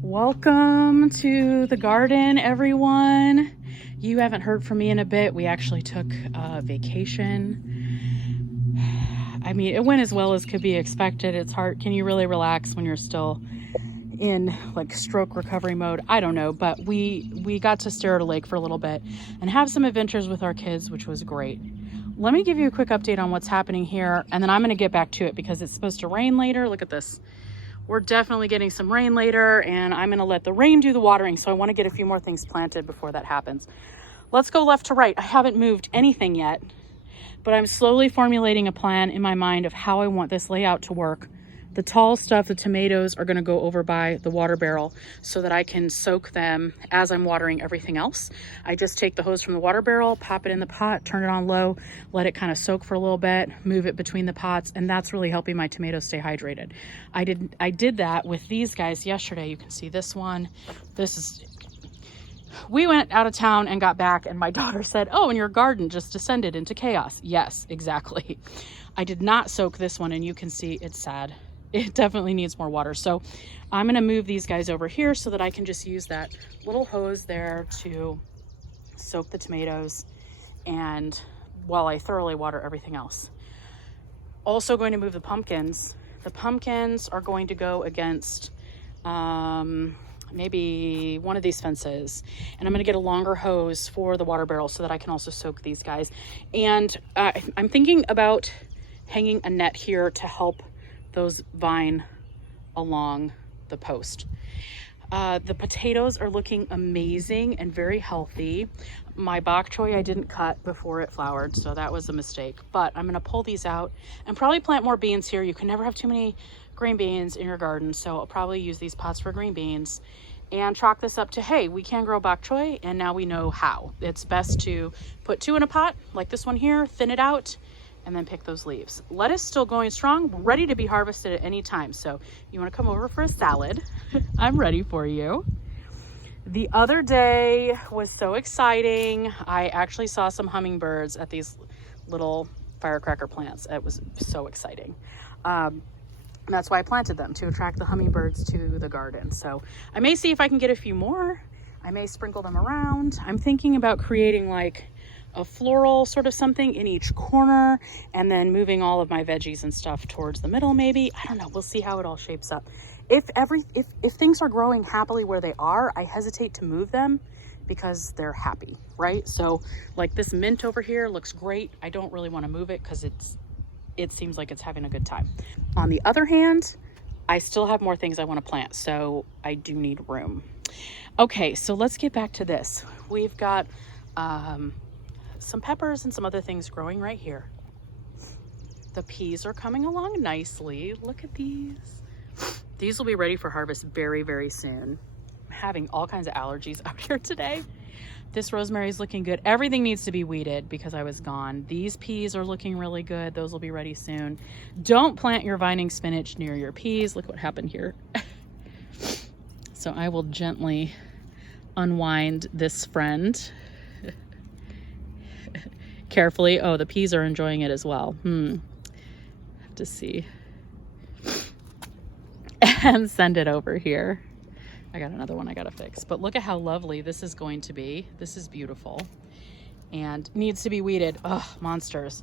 Welcome to the garden, everyone. You haven't heard from me in a bit. We actually took a vacation. I mean, it went as well as could be expected. It's hard. Can you really relax when you're still in like stroke recovery mode? I don't know, but we got to stare at a lake for a little bit and have some adventures with our kids, which was great. Let me give you a quick update on what's happening here, and then I'm going to get back to it because it's supposed to rain later. Look at this. We're definitely getting some rain later, and I'm going to let the rain do the watering. So I want to get a few more things planted before that happens. Let's go left to right. I haven't moved anything yet, but I'm slowly formulating a plan in my mind of how I want this layout to work. The tall stuff, the tomatoes, are going to go over by the water barrel so that I can soak them as I'm watering everything else. I just take the hose from the water barrel, pop it in the pot, turn it on low, let it kind of soak for a little bit, move it between the pots, and that's really helping my tomatoes stay hydrated. I did that with these guys yesterday. You can see this one. We went out of town and got back, and my daughter said, "Oh, and your garden just descended into chaos." Yes, exactly. I did not soak this one, and you can see it's sad. It definitely needs more water. So I'm going to move these guys over here so that I can just use that little hose there to soak the tomatoes and while I thoroughly water everything else. Also going to move the pumpkins. The pumpkins are going to go against maybe one of these fences, and I'm going to get a longer hose for the water barrel so that I can also soak these guys. And I'm thinking about hanging a net here to help those vine along the post. The potatoes are looking amazing and very healthy. My bok choy I didn't cut before it flowered, so that was a mistake, but I'm going to pull these out and probably plant more beans here. You can never have too many green beans in your garden, so I'll probably use these pots for green beans and chalk this up to, hey, we can grow bok choy, and now we know how. It's best to put 2 in a pot like this one here, thin it out, and then pick those leaves. Lettuce still going strong, ready to be harvested at any time. So you want to come over for a salad? I'm ready for you. The other day was so exciting. I actually saw some hummingbirds at these little firecracker plants. It was so exciting. That's why I planted them, to attract the hummingbirds to the garden. So I may see if I can get a few more. I may sprinkle them around. I'm thinking about creating like a floral sort of something in each corner, and then moving all of my veggies and stuff towards the middle maybe. I don't know, we'll see how it all shapes up. If things are growing happily where they are, I hesitate to move them because they're happy, right? So like this mint over here looks great. I don't really want to move it because it seems like it's having a good time. On the other hand, I still have more things I want to plant, so I do need room. Okay, so let's get back to this. We've got some peppers and some other things growing right here. The peas are coming along nicely. Look at these. These will be ready for harvest very, very soon. I'm having all kinds of allergies out here today. This rosemary is looking good. Everything needs to be weeded because I was gone. These peas are looking really good. Those will be ready soon. Don't plant your vining spinach near your peas. Look what happened here. So I will gently unwind this friend carefully. Oh, the peas are enjoying it as well. Have to see. And send it over here. I got another one I gotta fix, but look at how lovely this is going to be. This is beautiful and needs to be weeded. Ugh, monsters.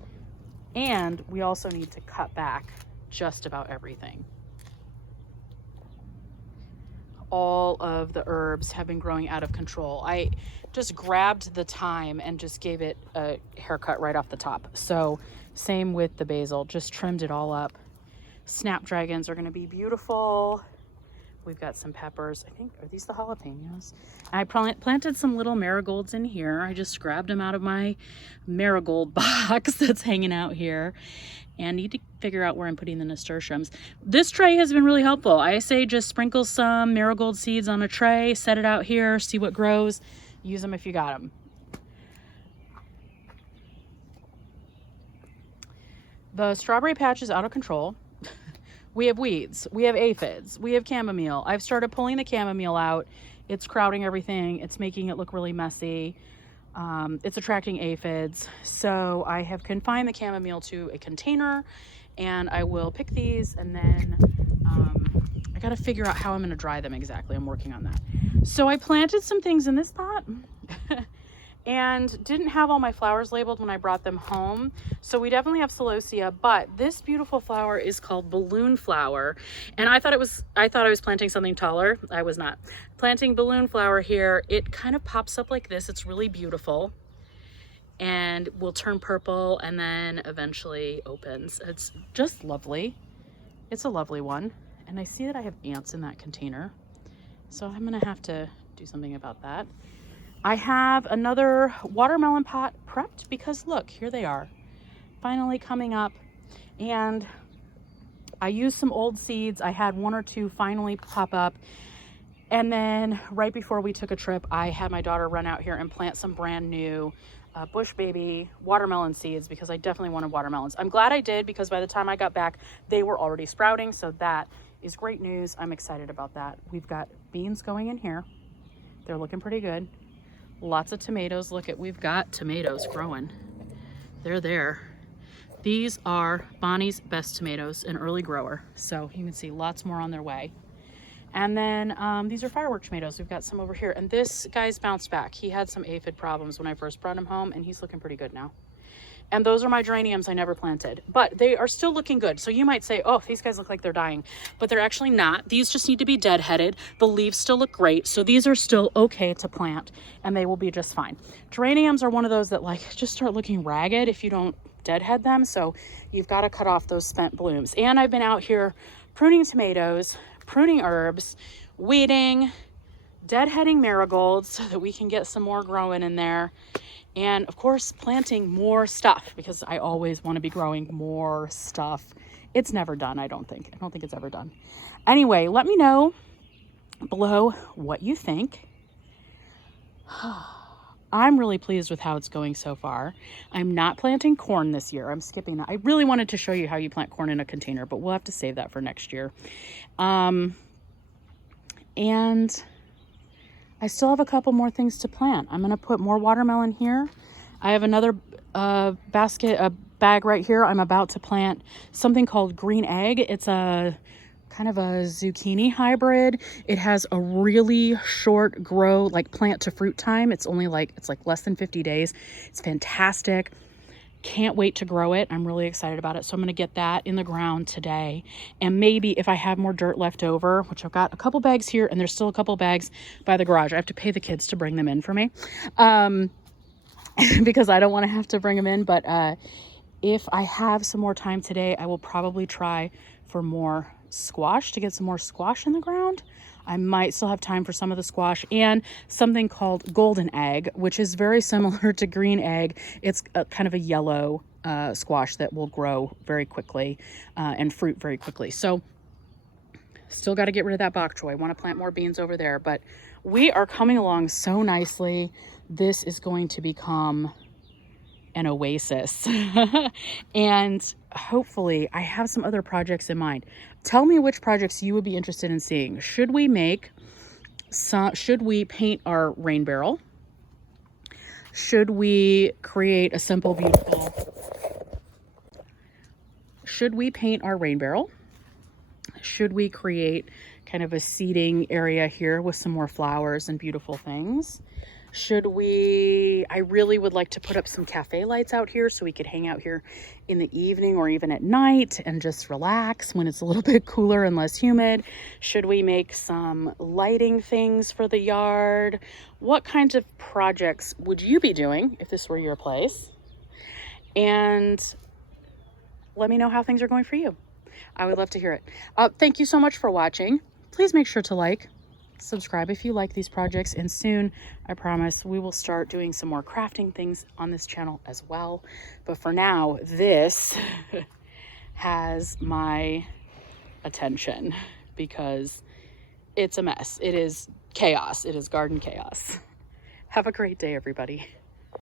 And we also need to cut back just about everything. All of the herbs have been growing out of control. I just grabbed the thyme and just gave it a haircut right off the top. So same with the basil, just trimmed it all up. Snapdragons are going to be beautiful. We've got some peppers. I think, are these the jalapenos? I planted some little marigolds in here. I just grabbed them out of my marigold box that's hanging out here. And need to figure out where I'm putting the nasturtiums. This tray has been really helpful. I say just sprinkle some marigold seeds on a tray, set it out here, see what grows. Use them if you got them. The strawberry patch is out of control. We have weeds, we have aphids, we have chamomile. I've started pulling the chamomile out. It's crowding everything. It's making it look really messy. It's attracting aphids. So I have confined the chamomile to a container, and I will pick these, and then I got to figure out how I'm going to dry them exactly. I'm working on that. So I planted some things in this pot and didn't have all my flowers labeled when I brought them home. So we definitely have celosia, but this beautiful flower is called balloon flower. And I thought I was planting something taller. I was not. Planting balloon flower here, it kind of pops up like this. It's really beautiful and will turn purple and then eventually opens. It's just lovely. It's a lovely one. And I see that I have ants in that container, so I'm gonna have to do something about that. I have another watermelon pot prepped because look, here they are, finally coming up. And I used some old seeds. I had one or two finally pop up. And then right before we took a trip, I had my daughter run out here and plant some brand new Bush Baby watermelon seeds because I definitely wanted watermelons. I'm glad I did because by the time I got back, they were already sprouting. So that is great news. I'm excited about that. We've got beans going in here. They're looking pretty good. Lots of tomatoes. Look at, we've got tomatoes growing. They're there. These are Bonnie's Best tomatoes, an early grower. So you can see lots more on their way. And then these are firework tomatoes. We've got some over here. And this guy's bounced back. He had some aphid problems when I first brought him home, and he's looking pretty good now. And those are my geraniums I never planted, but they are still looking good. So you might say, oh, these guys look like they're dying, but they're actually not. These just need to be deadheaded. The leaves still look great. So these are still okay to plant and they will be just fine. Geraniums are one of those that like just start looking ragged if you don't deadhead them. So you've got to cut off those spent blooms. And I've been out here pruning tomatoes, pruning herbs, weeding, deadheading marigolds so that we can get some more growing in there. And of course, planting more stuff because I always want to be growing more stuff. It's never done, I don't think. I don't think it's ever done. Anyway, let me know below what you think. I'm really pleased with how it's going so far. I'm not planting corn this year. I'm skipping that. I really wanted to show you how you plant corn in a container, but we'll have to save that for next year. And I still have a couple more things to plant. I'm going to put more watermelon here. I have another bag right here. I'm about to plant something called green egg. It's a kind of a zucchini hybrid. It has a really short grow, like plant to fruit time. It's like less than 50 days. It's fantastic. Can't wait to grow it. I'm really excited about it. So I'm going to get that in the ground today. And maybe if I have more dirt left over, which I've got a couple bags here and there's still a couple bags by the garage. I have to pay the kids to bring them in for me because I don't want to have to bring them in. But if I have some more time today, I will probably try for more squash to get some more squash in the ground. I might still have time for some of the squash and something called golden egg, which is very similar to green egg. It's kind of a yellow squash that will grow very quickly and fruit very quickly. So still got to get rid of that bok choy. I want to plant more beans over there, but we are coming along so nicely. This is going to become an oasis. And hopefully I have some other projects in mind. Tell me which projects you would be interested in seeing. Should we paint our rain barrel? Should we create a simple, beautiful, should we paint our rain barrel? Should we create kind of a seating area here with some more flowers and beautiful things? I really would like to put up some cafe lights out here so we could hang out here in the evening or even at night and just relax when it's a little bit cooler and less humid. Should we make some lighting things for the yard? What kinds of projects would you be doing if this were your place? And let me know how things are going for you. I would love to hear it. Thank you so much for watching. Please make sure to subscribe if you like these projects, and soon I promise we will start doing some more crafting things on this channel as well. But for now, this has my attention because it's a mess. It is chaos. It is garden chaos. Have a great day, everybody.